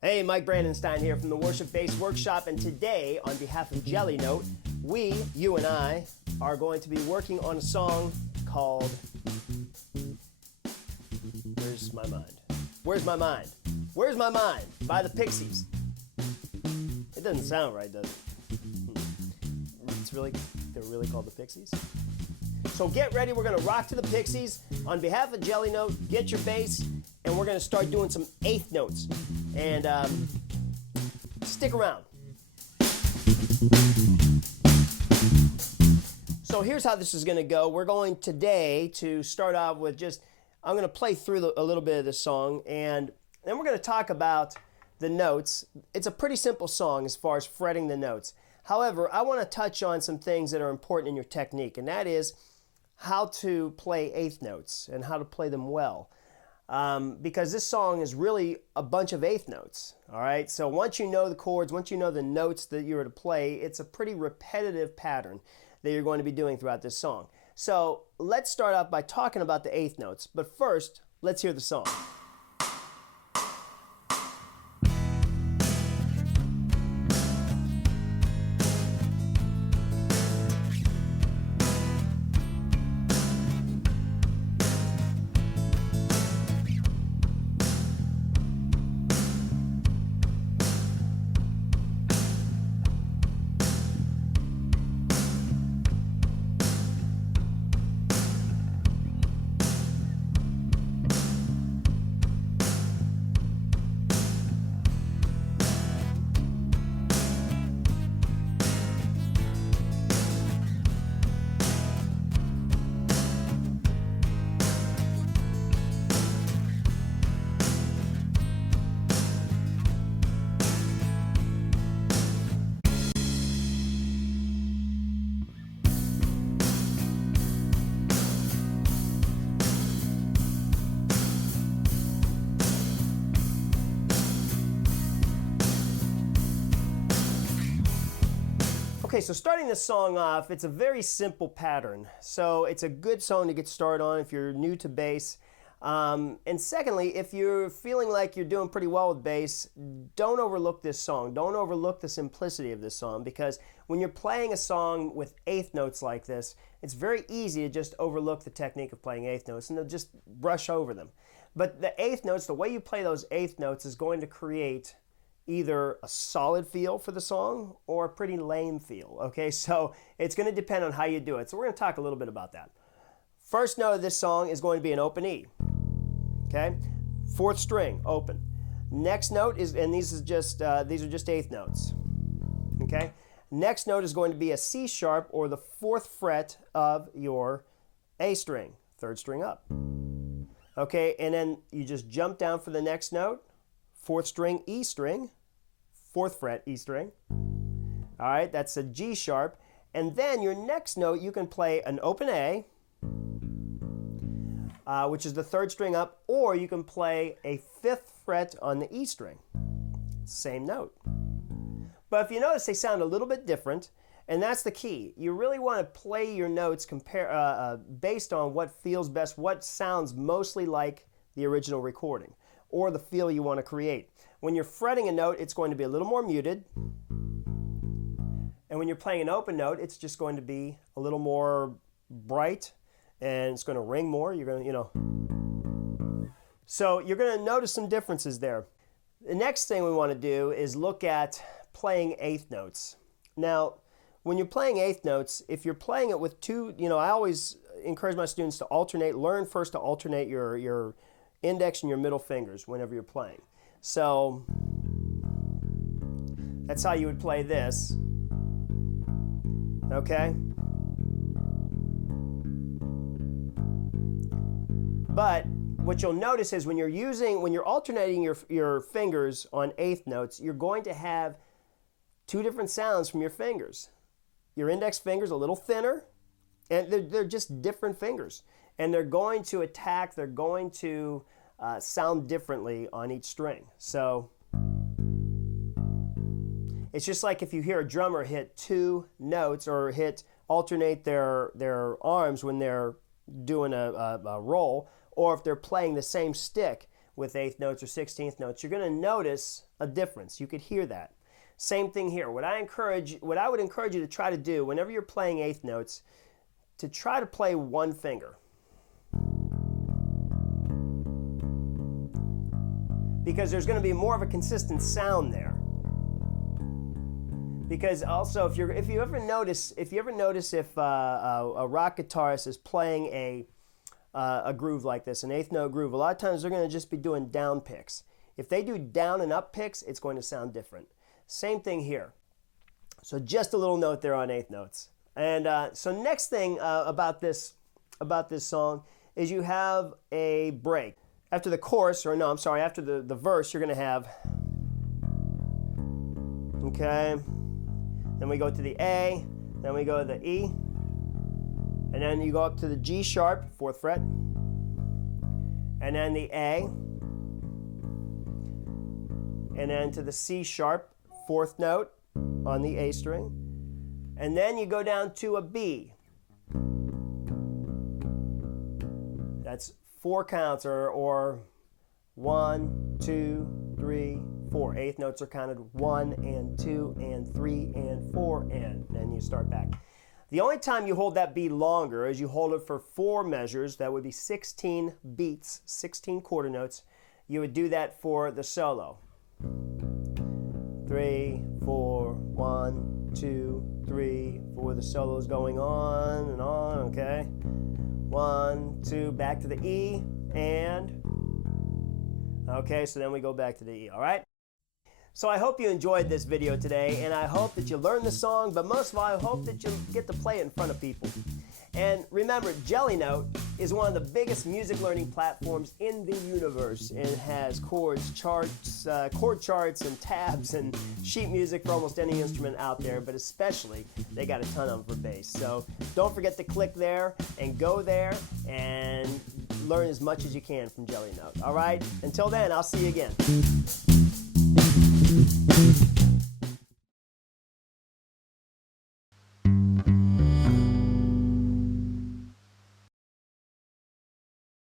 Hey, Mike Brandenstein here from the Worship Bass Workshop, and today, on behalf of Jellynote, you and I, are going to be working on a song called Where's My Mind? Where's My Mind? Where's My Mind? By the Pixies. It doesn't sound right, does it? They're really called the Pixies? So get ready, we're going to rock to the Pixies. On behalf of Jellynote, get your bass, and we're going to start doing some eighth notes. And stick around. So here's how this is going to go. We're going today to start off with I'm going to play through a little bit of this song, and then we're going to talk about the notes. It's a pretty simple song as far as fretting the notes. However, I want to touch on some things that are important in your technique, and that is how to play eighth notes and how to play them well. Because this song is really a bunch of eighth notes, all right? So once you know the chords, once you know the notes that you're to play, it's a pretty repetitive pattern that you're going to be doing throughout this song. So let's start off by talking about the eighth notes. But first, let's hear the song. Okay, so starting this song off, it's a very simple pattern. So it's a good song to get started on if you're new to bass. And secondly, if you're feeling like you're doing pretty well with bass, don't overlook this song. Don't overlook the simplicity of this song, because when you're playing a song with eighth notes like this, it's very easy to just overlook the technique of playing eighth notes and to just brush over them. But the eighth notes, the way you play those eighth notes is going to create either a solid feel for the song or a pretty lame feel, okay? So it's going to depend on how you do it. So we're going to talk a little bit about that. First note of this song is going to be an open E, okay? Fourth string, open. Next note is, and these are just eighth notes, okay? Next note is going to be a C sharp, or the fourth fret of your A string, third string up, okay? And then you just jump down for the next note, fourth string, E string, fourth fret, E string. All right, that's a G sharp. And then your next note, you can play an open A, which is the third string up, or you can play a fifth fret on the E string. Same note. But if you notice, they sound a little bit different, and that's the key. You really want to play your notes based on what feels best, what sounds mostly like the original recording, or the feel you want to create. When you're fretting a note, it's going to be a little more muted. And when you're playing an open note, it's just going to be a little more bright, and it's going to ring more. You're going to, So you're going to notice some differences there. The next thing we want to do is look at playing eighth notes. Now, when you're playing eighth notes, if you're playing it with two, I always encourage my students to alternate. Learn first to alternate your index and your middle fingers whenever you're playing. So that's how you would play this, okay? But what you'll notice is when you're alternating your fingers on eighth notes, you're going to have two different sounds from your fingers. Your index finger's a little thinner, and they're just different fingers. And they're going to attack, they're going to sound differently on each string. So it's just like if you hear a drummer hit two notes or alternate their arms when they're doing a roll, or if they're playing the same stick with eighth notes or 16th notes, you're going to notice a difference. You could hear that. Same thing here. What I would encourage you to try to do whenever you're playing eighth notes, to try to play one finger. Because there's going to be more of a consistent sound there. Because also, if you ever notice if a rock guitarist is playing a groove like this, an eighth note groove, a lot of times they're going to just be doing down picks. If they do down and up picks, it's going to sound different. Same thing here. So just a little note there on eighth notes. And so next thing about this song is you have a break. After the chorus, or no, I'm sorry, after the verse, you're going to have, okay, then we go to the A, then we go to the E, and then you go up to the G sharp, 4th fret, and then the A, and then to the C sharp, 4th note on the A string, and then you go down to a B. That's 4 counts, or 1, 2, 3, 4. Eighth notes are counted 1 and 2 and 3 and 4, and then you start back. The only time you hold that B longer is you hold it for 4 measures. That would be 16 beats, 16 quarter notes. You would do that for the solo. 3, 4, 1, 2, 3, 4. The solo's going on and on, okay? 1, 2, back to the E, and okay, so then we go back to the E, all right? So I hope you enjoyed this video today, and I hope that you learned the song, but most of all, I hope that you get to play it in front of people. And remember, Jellynote is one of the biggest music learning platforms in the universe. It has chords, charts, chord charts and tabs and sheet music for almost any instrument out there, but especially they got a ton of them for bass. So don't forget to click there and go there and learn as much as you can from Jellynote. All right? Until then, I'll see you again.